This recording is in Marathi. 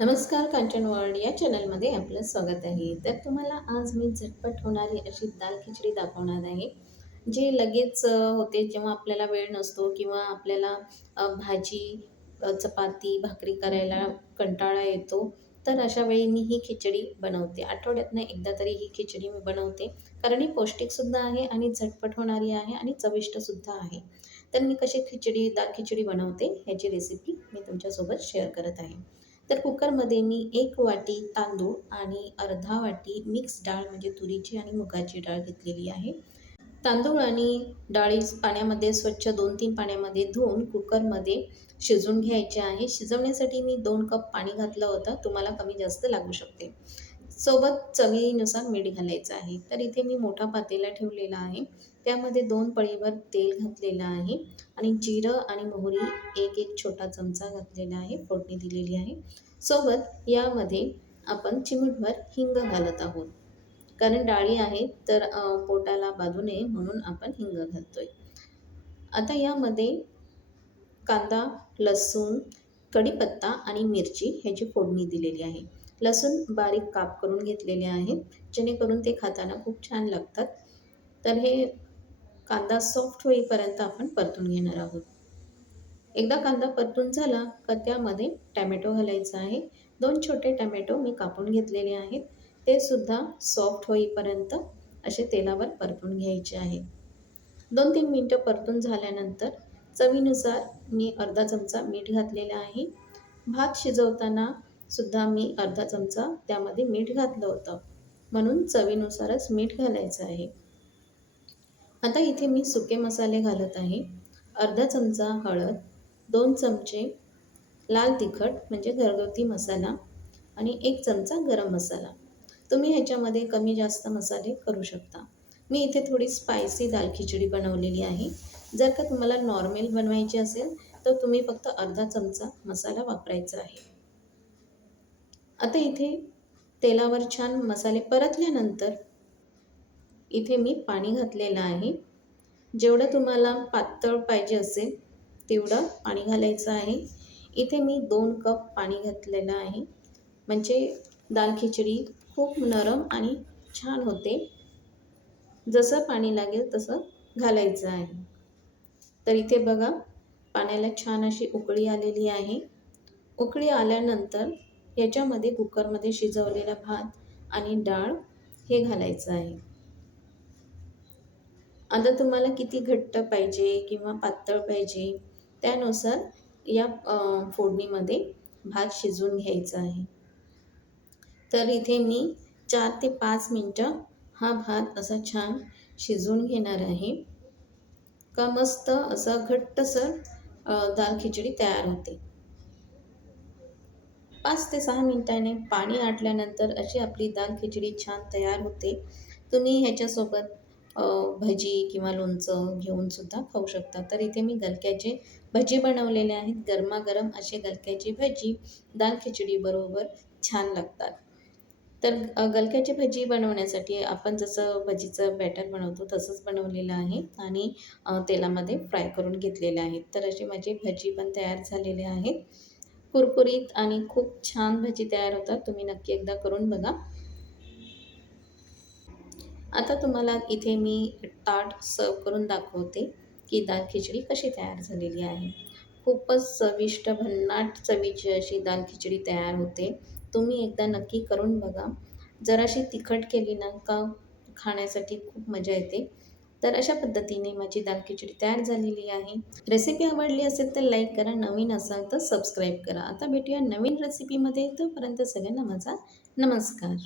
नमस्कार कांचन वर्ल्ड या चॅनलमध्ये आपलं स्वागत आहे. तर तुम्हाला आज मी झटपट होणारी अशी दाल खिचडी दाखवणार आहे. जे लगेच होते जेव्हा आपल्याला वेळ नसतो किंवा आपल्याला भाजी, चपाती, भाकरी करायला कंटाळा येतो. तर अशा वेळी मी ही खिचडी बनवते. आठवड्यातनं एकदा तरी ही खिचडी मी बनवते. कारण ही पौष्टिकसुद्धा आहे आणि झटपट होणारी आहे आणि चविष्टसुद्धा आहे. तर मी कशी दाल खिचडी बनवते ह्याची रेसिपी मी तुमच्यासोबत शेअर करत आहे. तर कुकरमध्ये मी 1 वाटी तांदूळ आणि अर्धा वाटी मिक्स डाळ म्हणजे तुरीची आणि मुगाची डाळ घेतलेली आहे. तांदूळ आणि डाळी पाण्यामध्ये स्वच्छ 2-3 पाण्यामध्ये धुवून कुकरमध्ये शिजवून घ्यायचे आहे. शिजवण्यासाठी मी 2 कप पाणी घातलं होतं. तुम्हाला कमी जास्त लागू शकते. सोबत चवीनुसार मीठ घालायचं आहे. तर इथे मी मोठा पातेला ठेवलेला आहे. त्यामध्ये 2 पळीभर तेल घातलेलं आहे आणि जिरं आणि मोहरी 1 छोटा चमचा घातलेला आहे, फोडणी दिलेली आहे. सोबत यामध्ये आपण चिमूटभर हिंग घालत आहोत. कारण डाळी आहेत तर पोटाला बाधू नये म्हणून आपण हिंग घालतोय. आता यामध्ये कांदा, लसूण, कढीपत्ता आणि मिरची ह्याची फोडणी दिलेली आहे. लसूण बारीक काप करून घेतलेले आहेत, जेणेकरून ते खाताना खूप छान लागतात. तर हे कांदा सॉफ्ट होईपर्यंत आपण परतून घेणार आहोत. एकदा कांदा परतून झाला का त्यामध्ये टॅमॅटो घालायचा आहे. 2 छोटे टॅमॅटो मी कापून घेतलेले आहेत. ते सुद्धा सॉफ्ट होईपर्यंत असे तेलावर परतून घ्यायचे आहे. 2-3 मिनिटं परतून झाल्यानंतर चवीनुसार मी अर्धा चमचा मीठ घातलेलं आहे. भात शिजवताना सुद्धा मी अर्धा चमचा त्यामध्ये मीठ घातलं होतं. म्हणून चवीनुसारच मीठ घालायचं आहे. आता इथे मी सुके मसाले घालत आहे. अर्धा चमचा हळद, 2 चमचे लाल तिखट म्हणजे घरगुती मसाला आणि 1 चमचा गरम मसाला. तुम्ही ह्याच्यामध्ये कमी जास्त मसाले करू शकता. मी इथे थोडी स्पायसी दाल खिचडी बनवलेली आहे. जर का तुम्हाला नॉर्मल बनवायची असेल तर तुम्ही फक्त अर्धा चमचा मसाला वापरायचा आहे. आता इथे तेलावर छान मसाले परतल्यानंतर इथे मी पाणी घातलेलं आहे. जेवढं तुम्हाला पातळ पाहिजे असेल तेवढं पाणी घालायचं आहे. इथे मी 2 कप पाणी घातलेलं आहे. म्हणजे दाल खिचडी खूप नरम आणि छान होते. जसं पाणी लागेल तसं घालायचं आहे. तर इथे बघा पाण्याला छान अशी उकळी आलेली आहे. उकळी आल्यानंतर याच्यामध्ये कुकरमध्ये शिजवलेला भात आणि डाळ हे घालायचं आहे. आता तुम्हाला किती घट्ट पाहिजे किंवा पातळ पाहिजे त्यानुसार या फोडणीमध्ये भात शिजवून घ्यायचा आहे. तर इथे मी 4 ते 5 मिनिटं हा भात असा छान शिजवून घेणार आहे. का मस्त असं घट्टसर दाल खिचडी तयार होते. 5 ते 6 मिनिटांनी पाणी आटल्यानंतर अशी आपली दाल खिचडी छान तयार होते. तुम्ही ह्याच्यासोबत भजी किंवा लोणचं घेऊन सुद्धा खाऊ शकता. तर इथे मी गलक्याचे भजी बनवलेले आहेत. गरमागरम असे गलक्याची भजी दाल खिचडीबरोबर छान लागतात. तर गलक्याची भजी बनवण्यासाठी आपण जसं भजीचं बॅटर बनवतो तसंच बनवलेलं आहे आणि तेलामध्ये फ्राय करून घेतलेले आहेत. तर असे माझे भजी पण तयार झालेले आहेत. कुरकुरीत आणि खूप छान भजी तयार होतात. तुम्ही नक्की एकदा करून बघा. आता तुम्हाला इथे मी ताट सर्व्ह करून दाखवते, की दाल खिचडी कशी तयार झालेली आहे. खूपच चविष्ट, भन्नाट चवीची अशी दाल खिचडी तयार होते. तुम्ही एकदा नक्की करून बघा. जराशी तिखट केली ना का खाण्यासाठी खूप मजा येते. तर अशा पद्धतीने माझी दाल खिचडी तयार झालेली आहे. रेसिपी आवडली असेल तर लाईक करा. नवीन असाल तर सबस्क्राईब करा. आता भेटूया नवीन रेसिपीमध्ये. तोपर्यंत सगळ्यांना माझा नमस्कार.